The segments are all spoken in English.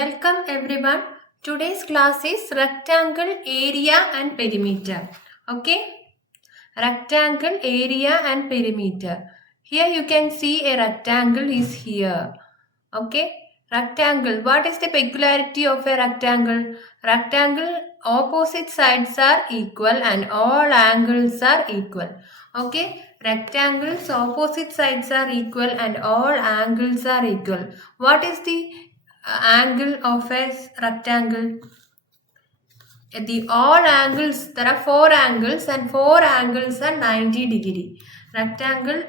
Welcome everyone. Today's class is rectangle, area and perimeter. Okay. Rectangle, area and perimeter. Here you can see a rectangle is here. Okay. Rectangle. What is the peculiarity of a rectangle? Rectangle opposite sides are equal and all angles are equal. Okay. Rectangles opposite sides are equal and all angles are equal. What is the angle of a rectangle? The all angles, there are four angles and four angles are 90 degree. Rectangle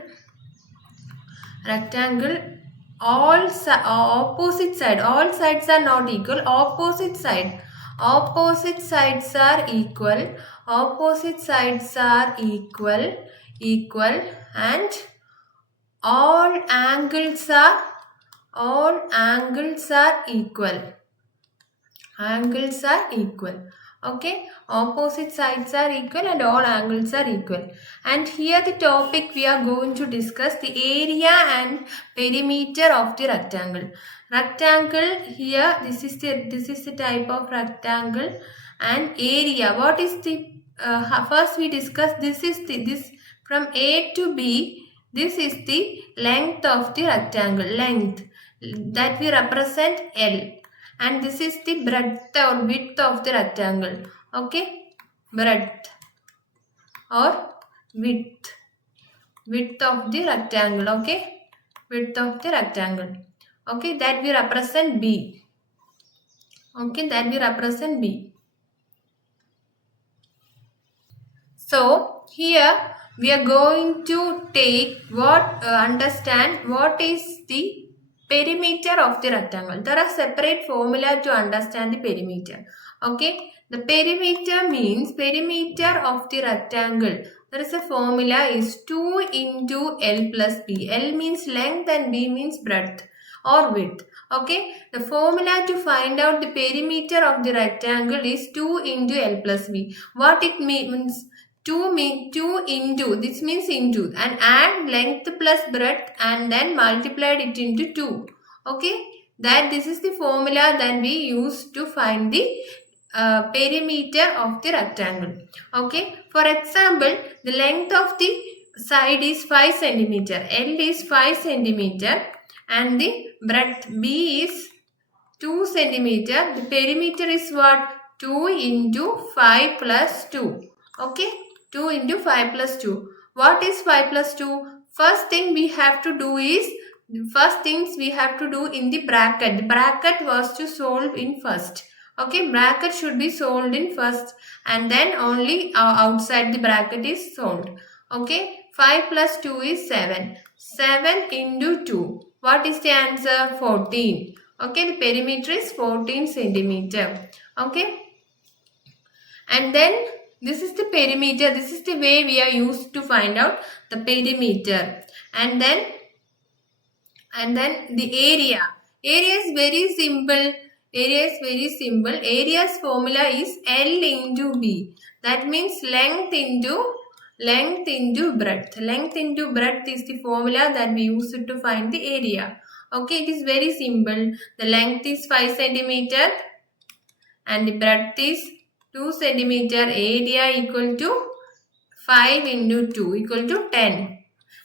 all opposite side, all sides are not equal, opposite sides are equal, and all angles are equal. Okay, opposite sides are equal and all angles are equal. And here the topic we are going to discuss the area and perimeter of the rectangle. Rectangle, here this is the type of rectangle. And area, what is the first we discuss, this from A to B, this is the length of the rectangle, length that we represent L. And this is the breadth or width of the rectangle. Okay, breadth or width of the rectangle. Okay, width of the rectangle. Okay, that we represent B. Okay, that we represent B. So here we are going to take understand what is the perimeter of the rectangle. There are separate formula to understand the perimeter. Okay, the perimeter means perimeter of the rectangle. There is a formula is 2 into L plus B. L means length and B means breadth or width. Okay, the formula to find out the perimeter of the rectangle is 2 into L plus B. What it means? 2 into, this means into, and add length plus breadth and then multiplied it into 2. Okay, this is the formula that we use to find the perimeter of the rectangle. Okay, for example, the length of the side is 5 cm, L is 5 cm and the breadth B is 2 cm. The perimeter is what? 2 into 5 plus 2. Okay, 2 into 5 plus 2. What is 5 plus 2? First things we have to do in the bracket. The bracket was to solve in first. Okay, bracket should be solved in first and then only outside the bracket is solved. Okay, 5 plus 2 is 7. 7 into 2. What is the answer? 14. Okay, the perimeter is 14 centimeter. Okay, and then this is the perimeter. This is the way we are used to find out the perimeter. And then the area. Area is very simple. Area's formula is L into B. That means length into breadth. Length into breadth is the formula that we use to find the area. Okay, it is very simple. The length is 5 centimeter and the breadth is 2 centimeter. Area equal to 5 into 2 equal to 10.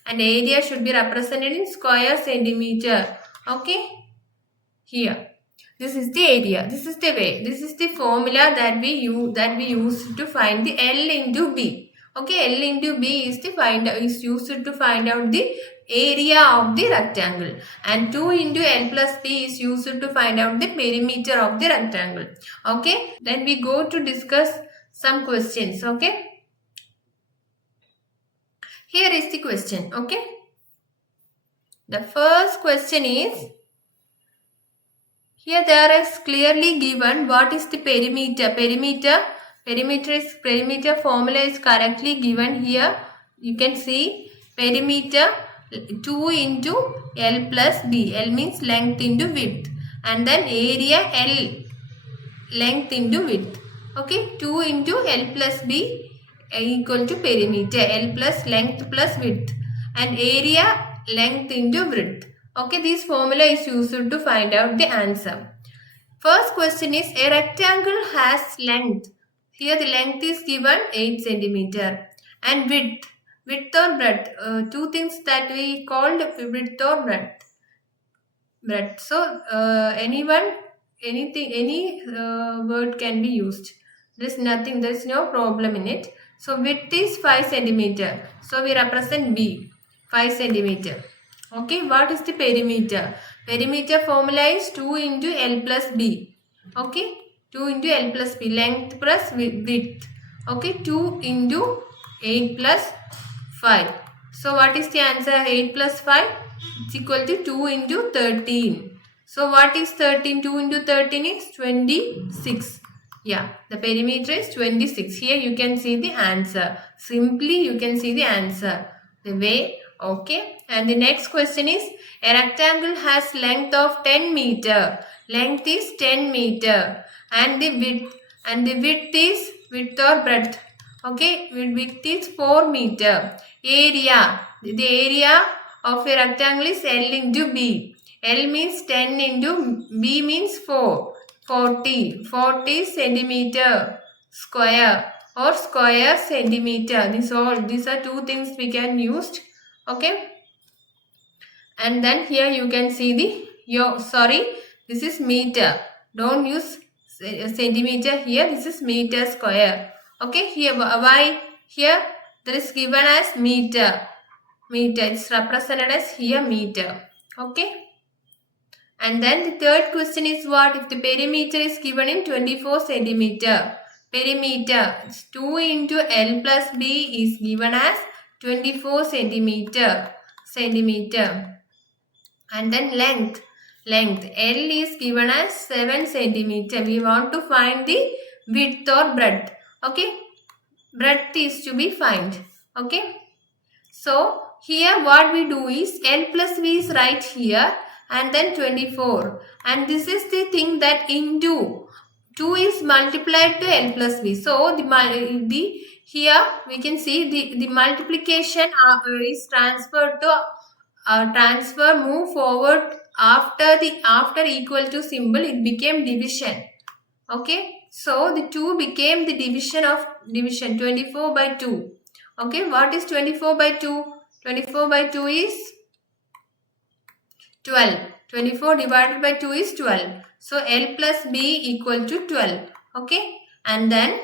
And area should be represented in square centimeter. Okay, here. This is the area. This is the way. This is the formula that we use to find the L into B. Okay, L into B is used to find out the area of the rectangle, and 2 into L plus B is used to find out the perimeter of the rectangle. Okay, then we go to discuss some questions. Okay, here is the question. Okay, the first question is, here there is clearly given what is the perimeter. Perimeter formula is correctly given here. You can see perimeter 2 into L plus B. L means length into width. And then area L, length into width. Okay, 2 into L plus B equal to perimeter. L plus length plus width. And area length into width. Okay, this formula is used to find out the answer. First question is a rectangle has length. Here the length is given 8 centimeter and width or breadth. Two things that we called width or breadth. So any word can be used. There is no problem in it. So width is 5 centimeter. So we represent B, 5 centimeter. Okay, what is the perimeter? Perimeter formula is 2 into L plus B. Okay, 2 into L plus B, length plus width. Okay, 2 into 8 plus 5. So what is the answer? 8 plus 5? It's equal to 2 into 13. So what is 13? 2 into 13 is 26. Yeah, the perimeter is 26. Here you can see the answer. Simply you can see the answer. The way, okay. And the next question is, a rectangle has length of 10 meter. Length is 10 meter. And the width is width or breadth. Okay, width is 4 meter. Area, the area of a rectangle is L into B. L means 10 into B means 4. 40 centimeter square or square centimeter. These are two things we can use. Okay. And then here you can see this is meter. Don't use centimeter here. This is meter square. Okay, here why here there is given as meter. It's represented as here meter. Okay. And then the third question is what? If the perimeter is given in 24 centimeter. Perimeter 2 into L plus B is given as 24 centimeter. And then length L is given as 7 centimeter. We want to find the width or breadth. Okay, breadth is to be found. Okay, so here what we do is L plus V is right here and then 24, and this is the thing that into 2 is multiplied to L plus V. So the here we can see the multiplication is transferred to move forward after equal to symbol. It became division. Okay, so the 2 became the division 24 by 2. Okay, what is 24 by 2? 24 by 2 is 12. 24 divided by 2 is 12. So L plus B equal to 12. Okay, and then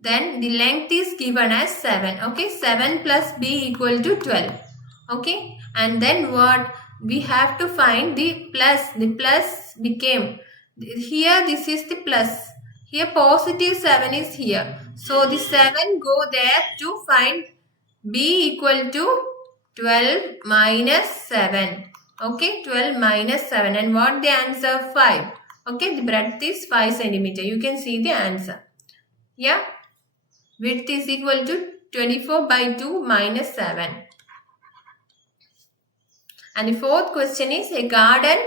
the length is given as 7. Okay, 7 plus B equal to 12. Okay, and then what? We have to find the plus. The plus became, here this is the plus. Here positive 7 is here. So the 7 go there to find B equal to 12 minus 7. Okay, 12 minus 7. And what the answer? 5. Okay, the breadth is 5 centimeter. You can see the answer. Yeah. Width is equal to 24 by 2 minus 7. And the fourth question is, a garden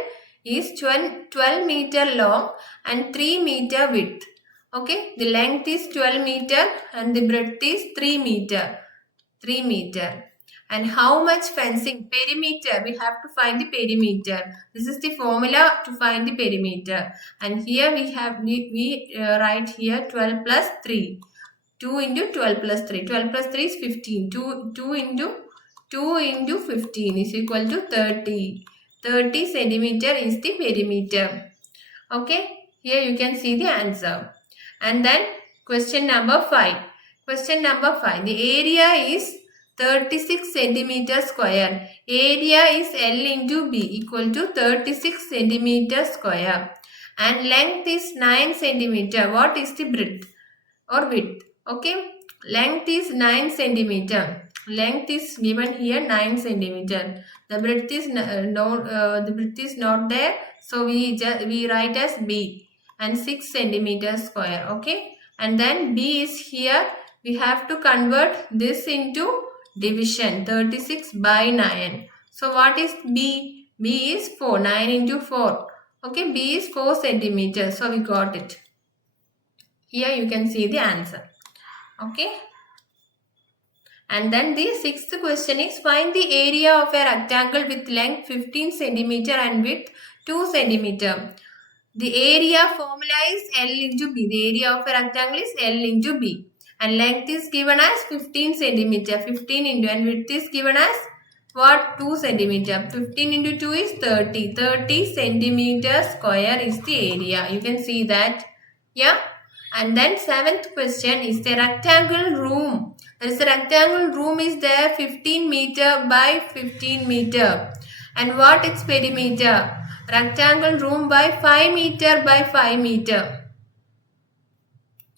is 12 meter long and 3 meter width. Okay, the length is 12 meter and the breadth is 3 meter. 3 meter. And how much fencing? Perimeter. We have to find the perimeter. This is the formula to find the perimeter. And here we write here 12 plus 3. 2 into 12 plus 3. 12 plus 3 is 15. 2 into 15 is equal to 30. 30 centimeter is the perimeter. Okay. Here you can see the answer. And then question number 5. Question number 5. The area is 36 centimeter square. Area is L into B equal to 36 centimeter square. And length is 9 centimeter. What is the breadth or width? Okay. Length is 9 centimeter. Length is given here 9 centimeter. The breadth is not there. So we write as B and 6 centimeter square. Okay. And then B is here. We have to convert this into division. 36 by 9. So what is B? B is 4. 9 into 4. Okay. B is 4 centimeter. So we got it. Here you can see the answer. Okay. And then the sixth question is, find the area of a rectangle with length 15 centimeter and width 2 centimeter. The area formula is L into B. The area of a rectangle is L into B. And length is given as 15 centimeter. 15 into, and width is given as what? 2 centimeter. 15 into 2 is 30. 30 centimeter square is the area. You can see that. Yeah. And then 7th question is the rectangle room. There is a rectangle room is there 15 meter by 15 meter. And what its perimeter? Rectangle room by 5 meter by 5 meter.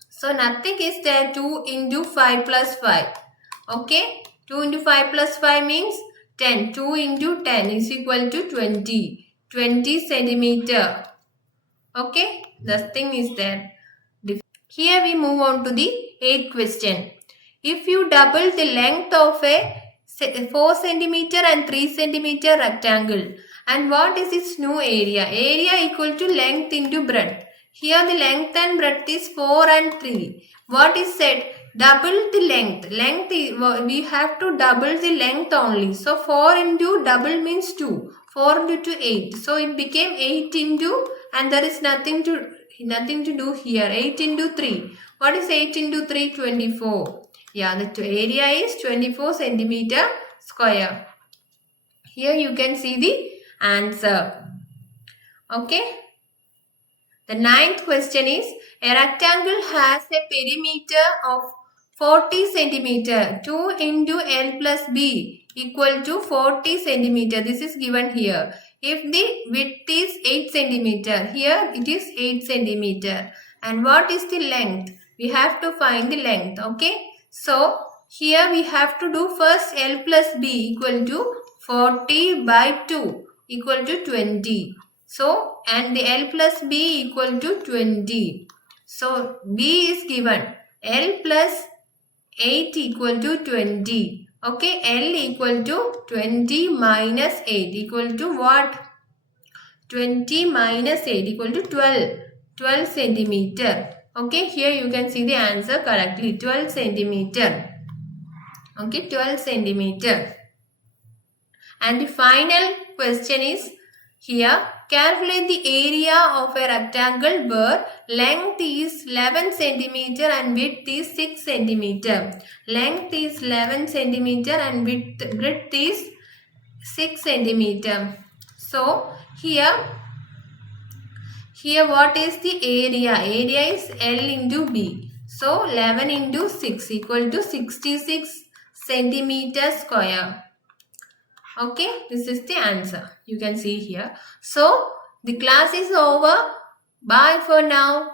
So nothing is there. 2 into 5 plus 5. Okay. 2 into 5 plus 5 means 10. 2 into 10 is equal to 20. 20 centimeter. Okay. The thing is there. Here we move on to the 8th question. If you double the length of a 4 centimeter and 3 centimeter rectangle, and what is its new area? Area equal to length into breadth. Here the length and breadth is 4 and 3. What is said? Double the length. Length, we have to double the length only. So 4 into double means 2. 4 into 2, 8. So it became 8 into, and there is nothing to do here. 8 into 3. What is 8 into 3? 24. Yeah, the area is 24 centimeter square. Here you can see the answer. Okay. The 9th question is, a rectangle has a perimeter of 40 centimeter. 2 into L plus B equal to 40 centimeter. This is given here. If the width is 8 centimeter, here it is 8 centimeter. And what is the length? We have to find the length. Okay. So, here we have to do first L plus B equal to 40 by 2 equal to 20. So, and the L plus B equal to 20. So, B is given. L plus 8 equal to 20. Okay, L equal to 20 minus 8 equal to what? 20 minus 8 equal to 12. 12 centimeter. Okay, here you can see the answer correctly. 12 centimeter. Okay, 12 centimeter. And the final question is here. Calculate the area of a rectangle where length is 11 centimeter and width is 6 centimeter. Length is 11 centimeter and width is 6 centimeter. So, here what is the area? Area is L into B. So, 11 into 6 equal to 66 centimeter square. Okay, this is the answer. You can see here. So, the class is over. Bye for now.